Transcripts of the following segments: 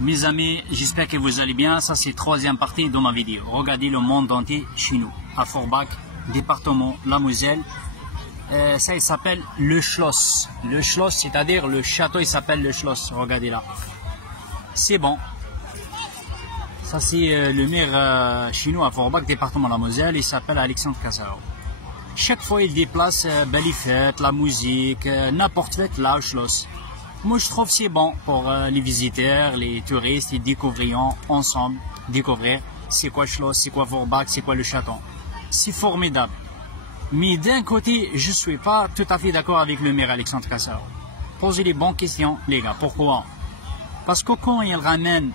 Mes amis, j'espère que vous allez bien. Ça, c'est la troisième partie de ma vidéo. Regardez le monde entier chez nous, à Forbach, département la Moselle. Ça, il s'appelle le Schloss. Le Schloss, c'est-à-dire le château, il s'appelle le Schloss. Regardez là. C'est bon. Ça, c'est le maire chez nous, à Forbach, département la Moselle. Il s'appelle Alexandre Casaro. Chaque fois, il déplace les fêtes, la musique, n'importe quoi là au Schloss. Moi, je trouve que c'est bon pour les visiteurs, les touristes, ils découvriront ensemble, découvrir c'est quoi Schloss, c'est quoi Forbach, c'est quoi le château. C'est formidable. Mais d'un côté, je ne suis pas tout à fait d'accord avec le maire Alexandre Casaro. Posez les bonnes questions, les gars. Pourquoi? Parce que quand il ramène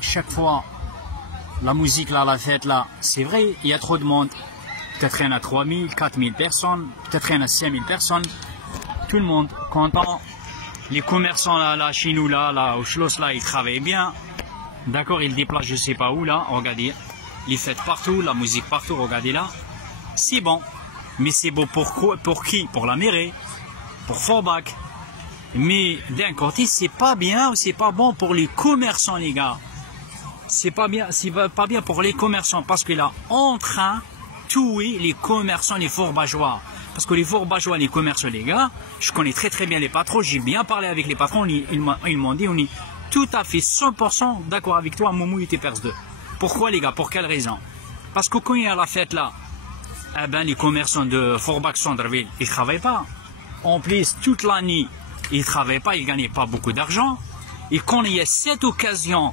chaque fois la musique là, la fête là, c'est vrai, il y a trop de monde. Peut-être il y en a 3000, 4000 personnes, peut-être il y en a 5000 personnes. Tout le monde content. Les commerçants là, chez nous là, au Schloss là, ils travaillent bien. D'accord, ils déplacent je sais pas où là, regardez. Les fêtes partout, la musique partout, regardez là. C'est bon. Mais c'est beau pour qui? Pour la mairie, pour Forbach. Mais d'un côté, c'est pas bien ou c'est pas bon pour les commerçants, les gars. C'est pas bien pour les commerçants parce qu'il est en train de tuer les commerçants, les Forbachois. Parce que les Forbachois, les commerçants, les gars, je connais très bien les patrons, j'ai bien parlé avec les patrons, ils m'ont dit, on est tout à fait 100% d'accord avec toi, Moumou, il était perce 2. Pourquoi les gars? Pour quelle raison? Parce que quand il y a la fête là, eh ben, les commerçants de Forbach-Centreville, ils ne travaillent pas. En plus, toute l'année, ils ne travaillent pas, ils ne gagnent pas beaucoup d'argent. Et quand il y a cette occasion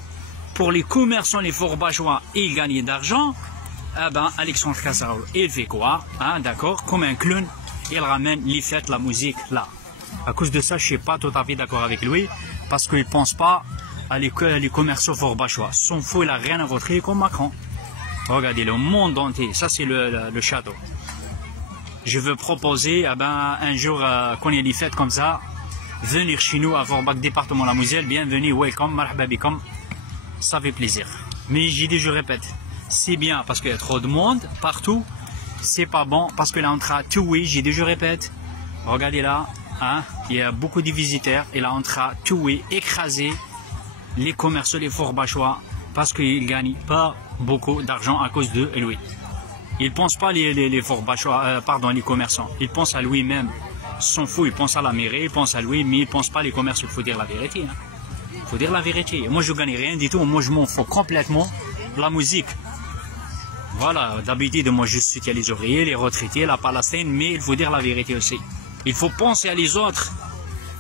pour les commerçants, les Forbachois, ils gagnent d'argent, eh ben, Alexandre Casaro, il fait quoi? Hein, d'accord? Comme un clown, il ramène les fêtes, la musique là. À cause de ça, je ne suis pas tout à fait d'accord avec lui, parce qu'il ne pense pas à les commerçants Forbachois. Son fou, il n'a rien à voter comme Macron. Regardez le monde entier, ça c'est le château. Je veux proposer, eh ben, un jour, quand il y a des fêtes comme ça, venir chez nous à Forbach, département la Moselle, bienvenue, welcome, marhaba bikum, ça fait plaisir. Mais j'ai dit, je répète, c'est bien parce qu'il y a trop de monde partout, c'est pas bon parce qu'il est en train de tuer, j'ai dit, je répète, regardez là, hein, il y a beaucoup de visiteurs, il est en train de tuer, écraser les commerçants, les Forbachois, parce qu'ils ne gagnent pas beaucoup d'argent à cause de lui. Il ne pense pas les Forbachois, les commerçants, il pense à lui-même. S'en fout, il pense à la mairie, il pense à lui, mais il ne pense pas les commerçants, il faut dire la vérité. Il faut dire la vérité. Moi, je ne gagne rien du tout, moi, je m'en fous complètement de la musique. Voilà, d'habitude, moi, je soutiens les ouvriers, les retraités, la Palestine, mais il faut dire la vérité aussi. Il faut penser à les autres,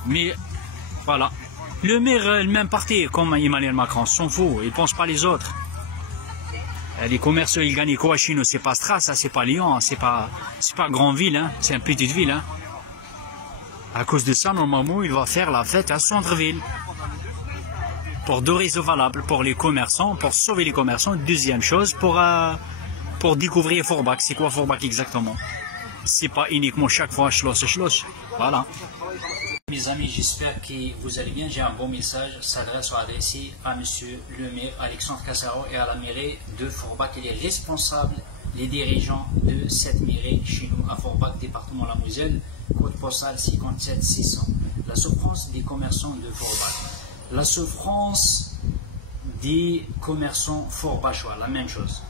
mais voilà. Le maire, le même parti, comme Emmanuel Macron, s'en fout, il ne pense pas les autres. Les commerçants, ils gagnent quoi chez nous? C'est pas Stras, c'est pas Lyon, c'est pas grande ville, hein, c'est une petite ville. Hein. À cause de ça, normalement, il va faire la fête à Centreville. Pour deux raisons valables, pour les commerçants, pour sauver les commerçants. Deuxième chose, pour découvrir Forbach. C'est quoi Forbach exactement? C'est pas uniquement chaque fois Schloss. Voilà. Mes amis, j'espère que vous allez bien. J'ai un bon message, s'adresse ou adressé à monsieur le maire Alexandre Casaro et à la mairie de Forbach. Il est responsable, les dirigeants de cette mairie chez nous à Forbach, département la Moselle, code postal 57 600. La souffrance des commerçants de Forbach. La souffrance des commerçants forbachois, la même chose.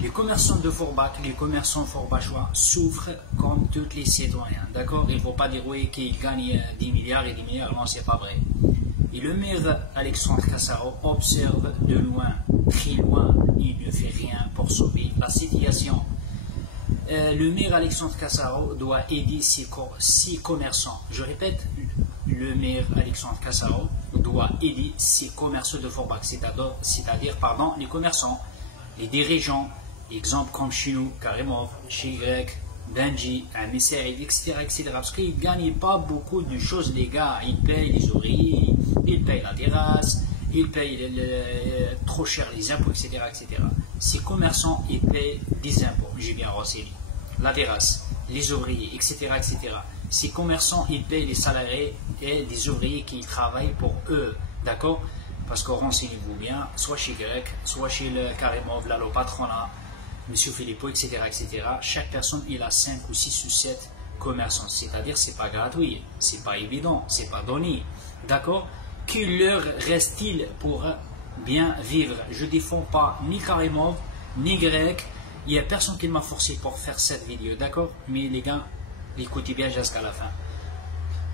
Les commerçants de Forbach, les commerçants forbachois souffrent comme tous les citoyens, d'accord? Il ne faut pas dire oui qu'ils gagnent 10 milliards et 10 milliards, non, c'est pas vrai. Et le maire Alexandre Casaro observe de loin, très loin, il ne fait rien pour sauver la situation. Le maire Alexandre Casaro doit aider ses commerçants. Je répète, le maire Alexandre Casaro doit aider ses commerçants de Forbach, c'est-à-dire les commerçants, les dirigeants, exemple comme chez nous, Karimov, chez Y, Benji, Messaïd, etc., parce qu'ils ne gagnent pas beaucoup de choses, les gars. Ils payent les ouvriers, ils payent la terrasse, ils payent trop cher les impôts, etc., etc. Ces commerçants, ils payent des impôts, j'ai bien renseigné. La terrasse, les ouvriers, etc., etc. Ces commerçants, ils payent les salariés et des ouvriers qui travaillent pour eux, d'accord? Parce que renseignez-vous bien, soit chez Grec, soit chez le Karimov, là, le patronat, M. Philippot, etc., etc. Chaque personne, il a 5 ou 6 ou 7 commerçants. C'est-à-dire, c'est pas gratuit, c'est pas évident, c'est pas donné. D'accord? Qu'il leur reste-t-il pour bien vivre? Je ne défends pas ni Karimov, ni Grec. Il n'y a personne qui m'a forcé pour faire cette vidéo, d'accord? Mais les gars, écoutez bien jusqu'à la fin.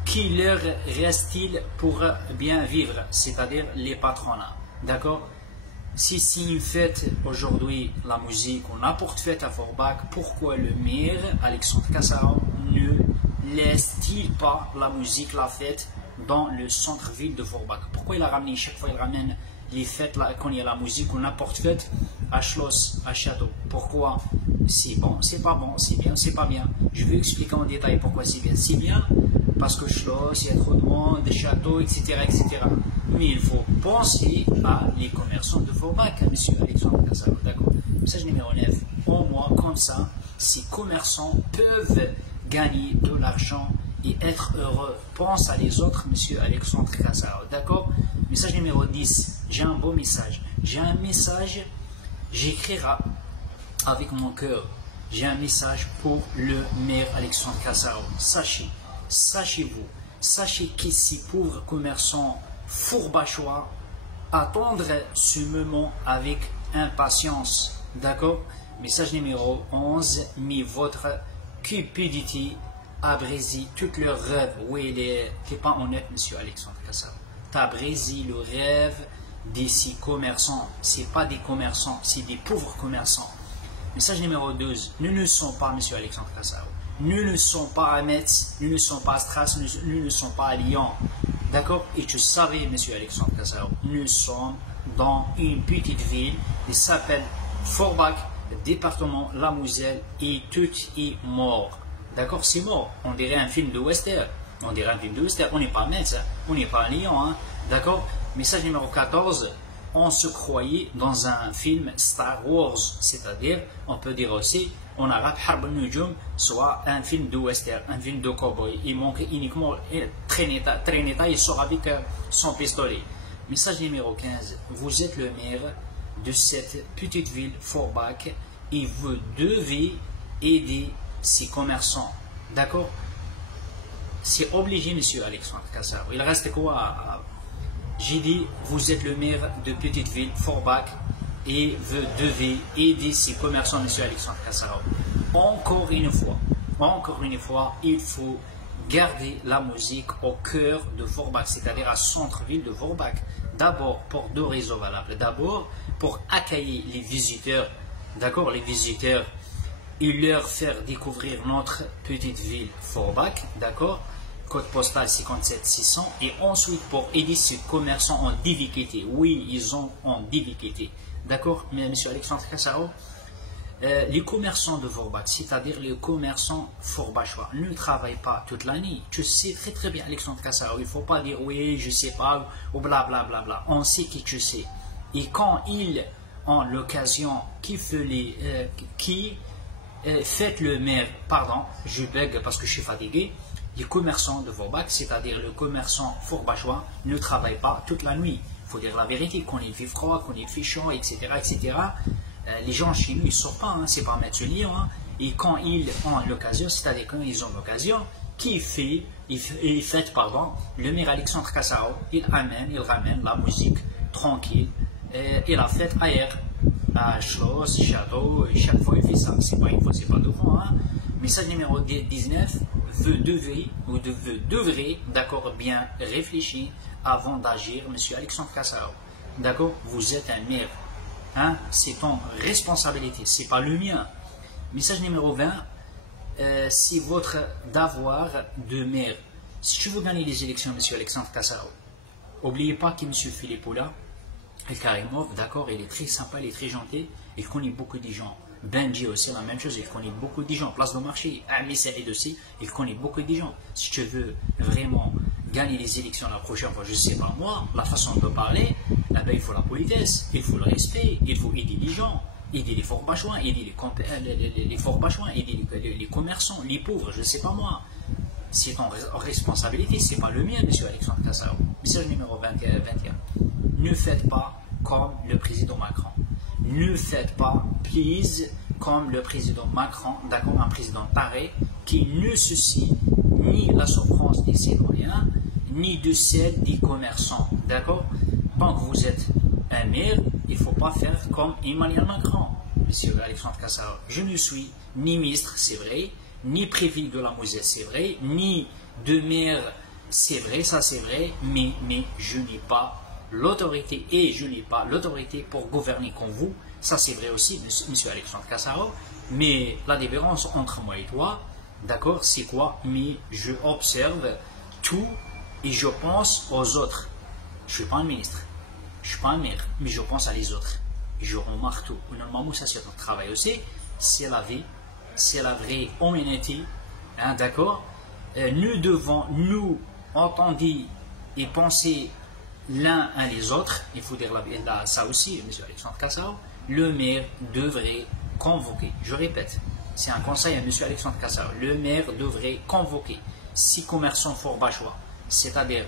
Qui leur reste-t-il pour bien vivre? C'est-à-dire les patronats, d'accord? Si c'est une fête aujourd'hui, la musique, ou n'importe fête à Forbach, pourquoi le maire, Alexandre Kassarov, ne laisse-t-il pas la musique, la fête, dans le centre-ville de Forbach? Pourquoi il a ramené, chaque fois il ramène les fêtes, là, quand il y a la musique, ou n'importe fête, à Schloss, à Château? Pourquoi? C'est bon, c'est pas bon, c'est bien, c'est pas bien. Je vais expliquer en détail pourquoi c'est bien. C'est bien parce que Schloss, il y a trop de monde, des châteaux, etc., etc. Mais il faut penser à les commerçants de Forbach, monsieur Alexandre Kassarov, d'accord? Message numéro 9. Au moins, comme ça, ces commerçants peuvent gagner de l'argent et être heureux. Pense à les autres, monsieur Alexandre Kassarov, d'accord? Message numéro 10. J'ai un beau message. J'ai un message, j'écrirai avec mon cœur. J'ai un message pour le maire Alexandre Kassarov. Sachez-vous, sachez que ces pauvres commerçants fourbachois attendent ce moment avec impatience. D'accord? Message numéro 11. Mais votre cupidité a brisé tous leurs rêves. Oui, t'es pas honnête, monsieur Alexandre Kassarov. T'as brisé le rêve de ces commerçants. C'est pas des commerçants, c'est des pauvres commerçants. Message numéro 12. Nous ne sommes pas, monsieur Alexandre Kassarov. Nous ne sommes pas à Metz, nous ne sommes pas à Strasbourg, nous ne sommes pas à Lyon. D'accord? Et tu savais, monsieur Alexandre Kassarov, nous sommes dans une petite ville qui s'appelle Forbach, département La Moselle, et tout est mort. D'accord? C'est mort. On dirait un film de western. On dirait un film de western. On n'est pas à Metz, hein? On n'est pas à Lyon. Hein? D'accord? Message numéro 14. On se croyait dans un film Star Wars, c'est-à-dire, on peut dire aussi, en arabe, Harb al-Nujum, soit un film de western, un film de cowboy. Il manque uniquement Trinita, il sort avec son pistolet. Message numéro 15. Vous êtes le maire de cette petite ville Forbach et vous devez aider ces commerçants. D'accord? C'est obligé, monsieur Alexandre Kassarov. Il reste quoi? J'ai dit, vous êtes le maire de petite ville, Forbach, et vous devez aider ces commerçants, monsieur Alexandre Kassarov. Encore une fois, il faut garder la musique au cœur de Forbach, c'est-à-dire à centre-ville de Forbach. D'abord, pour deux raisons valables. D'abord, pour accueillir les visiteurs, d'accord, les visiteurs, et leur faire découvrir notre petite ville Forbach, d'accord, code postal 57600, et ensuite pour aider ces commerçants en difficulté. Oui, ils ont en difficulté. D'accord, mais monsieur Alexandre Kassarov, les commerçants de Forbach, c'est-à-dire les commerçants forbachois, ne travaillent pas toute l'année. Tu sais très très bien, Alexandre Kassarov, il ne faut pas dire oui, je ne sais pas, ou blablabla. Bla, bla, bla. On sait que tu sais. Et quand ils ont l'occasion, faites le maire, pardon, je bug parce que je suis fatigué. Les commerçants de Forbach, c'est-à-dire le commerçant forbachois, ne travaillent pas toute la nuit. Il faut dire la vérité, qu'on il fait froid, qu'on il fait chaud, etc. etc. Les gens chez nous, ils ne sortent pas, hein, c'est pas mettre ce lien. Hein. Et quand ils ont l'occasion, c'est-à-dire quand ils ont l'occasion, il fait, le maire Alexandre Kassarov, il ramène la musique tranquille et la fête ailleurs, à Schloss, Château, chaque fois il fait ça. C'est pas une fois, c'est pas deux fois. Hein. Message numéro 19. Vous devrez, d'accord, bien réfléchir avant d'agir, monsieur Alexandre Kassarov. D'accord? Vous êtes un maire. Hein? C'est ton responsabilité, c'est pas le mien. Message numéro 20. C'est votre devoir de maire. Si tu veux gagner les élections, monsieur Alexandre Kassarov, n'oubliez pas que monsieur Philippe Oula, El Karimov, d'accord, il est très sympa, il est très gentil, il connaît beaucoup de gens. Benji aussi, la même chose, il connaît beaucoup de gens. Place de marché, Ami Saïd aussi, il connaît beaucoup de gens. Si tu veux vraiment gagner les élections la prochaine fois, je ne sais pas moi, la façon de parler, là ben, il faut la politesse, il faut le respect, il faut aider les gens, aider les forbachois, aider les forbachois, aider les commerçants, les pauvres, je ne sais pas moi. C'est ton responsabilité, ce n'est pas le mien, monsieur Alexandre Kassarov. Message numéro 21. Ne faites pas comme le président Macron. Ne faites pas, please, comme le président Macron, d'accord, un président taré qui ne soucie ni la souffrance des citoyens, ni de celle des commerçants. D'accord? Tant que vous êtes un maire, il ne faut pas faire comme Emmanuel Macron, monsieur Alexandre Kassaro. Je ne suis ni ministre, c'est vrai, ni préfet de la Moselle, c'est vrai, ni de maire, c'est vrai, ça c'est vrai, mais je n'ai pas l'autorité et je n'ai pas l'autorité pour gouverner comme vous. Ça c'est vrai aussi, monsieur Alexandre Kassaro. Mais la différence entre moi et toi, d'accord, c'est quoi? Mais je observe tout et je pense aux autres. Je ne suis pas un ministre, je ne suis pas un maire, mais je pense à les autres. Je remarque tout. Normalement, ça c'est notre travail aussi. C'est la vie, c'est la vraie humanité. Hein, d'accord? Nous devons nous entendre et penser l'un à les autres. Il faut dire ça aussi, monsieur Alexandre Kassaro. Le maire devrait convoquer, je répète, c'est un conseil à monsieur Alexandre Kassaro. Le maire devrait convoquer 6 commerçants forbachois, c'est-à-dire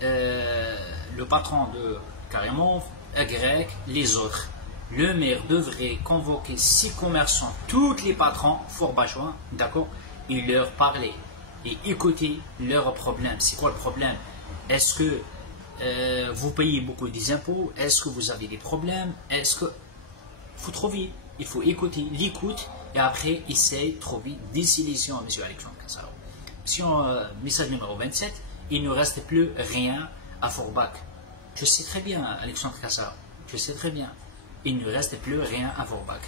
le patron de Carrément, grec, les autres. Le maire devrait convoquer 6 commerçants, tous les patrons forbachois, d'accord, et leur parler et écouter leurs problèmes. C'est quoi le problème? Est-ce que vous payez beaucoup d'impôts? Est-ce que vous avez des problèmes? Est-ce que faut trouver, il faut écouter, l'écoute et après essayer de trouver des solutions, monsieur Alexandre Kassaro. Sur message numéro 27, il ne reste plus rien à Forbach. Je sais très bien, Alexandre Kassaro, je sais très bien, il ne reste plus rien à Forbach,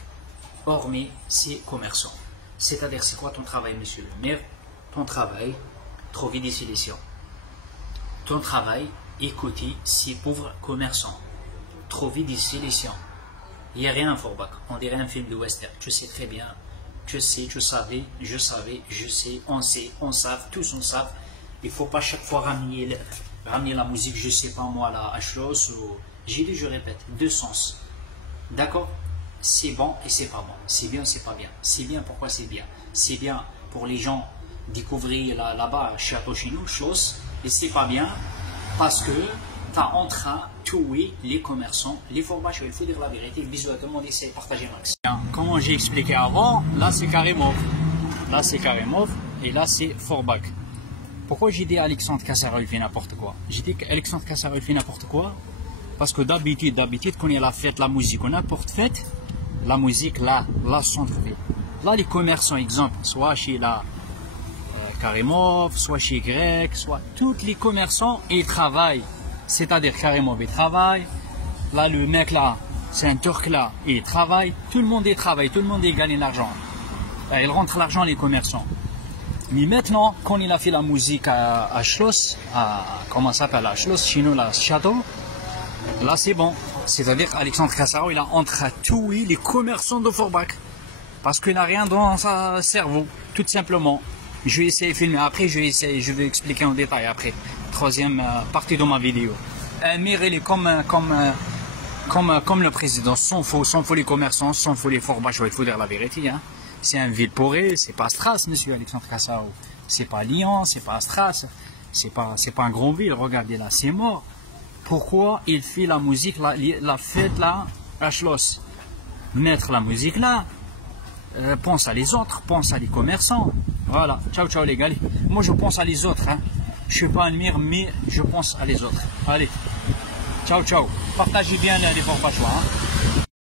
hormis ces commerçants. C'est-à-dire, c'est quoi ton travail, monsieur le maire? Ton travail, trouver des solutions. Ton travail, écouter ces pauvres commerçants. Trouver des solutions. Il n'y a rien à Forbach. On dirait un film de western. Je sais très bien. Je sais, je savais, je sais, on sait, on savent, tous on savent. Il ne faut pas chaque fois ramener la musique, je ne sais pas moi, la H-Loss ou... J'ai dit, je répète, 2 sens. D'accord? C'est bon et c'est pas bon. C'est bien, c'est pas bien. C'est bien, pourquoi c'est bien? C'est bien pour les gens découvrir là-bas, château chez nous, Schloss, et c'est pas bien parce que tu es en train de tuer les commerçants, les forbachois. Il faut dire la vérité. Bisous à tout le monde, essayez de partager max. Comme j'ai expliqué avant, là c'est Karimov. Là c'est Karimov et là c'est Forbach. Pourquoi j'ai dit Alexandre Kassaro il fait n'importe quoi? J'ai dit qu'Alexandre Kassaro il fait n'importe quoi parce que d'habitude, quand il y a la fête, la musique, ou n'importe fête, la musique, là, centre-ville. Là, les commerçants, exemple, soit chez la Karimov, soit chez Grec, soit tous les commerçants, ils travaillent. C'est-à-dire Karimov, il travaille. Là, le mec là, c'est un Turc là, il travaille. Tout le monde y travaille, tout le monde y gagne l'argent. Il rentre l'argent, les commerçants. Mais maintenant, quand il a fait la musique à Schloss, comment ça s'appelle, à Schloss, chez nous, là, château, là c'est bon. C'est-à-dire Alexandre Kassaro, il a entre tué les commerçants de Forbach. Parce qu'il n'a rien dans son cerveau, tout simplement. Je vais essayer de filmer après, je vais expliquer en détail après. Troisième partie de ma vidéo. Un maire, il est comme le président, sans faux les commerçants, sans faux les Forbachois, il faut dire la vérité. Hein. C'est un ville pourri, c'est pas Stras, monsieur Alexandre Kassaro. C'est pas Lyon, c'est pas Stras, c'est pas un grand ville. Regardez là, c'est mort. Pourquoi il fait la musique, la fête là, à Schloss? Mettre la musique là, pense à les autres, pense à les commerçants. Voilà, ciao ciao les gars. Moi je pense à les autres. Hein. Je suis pas un maire, mais je pense à les autres. Allez, ciao ciao. Partagez bien les Forbachois. Hein.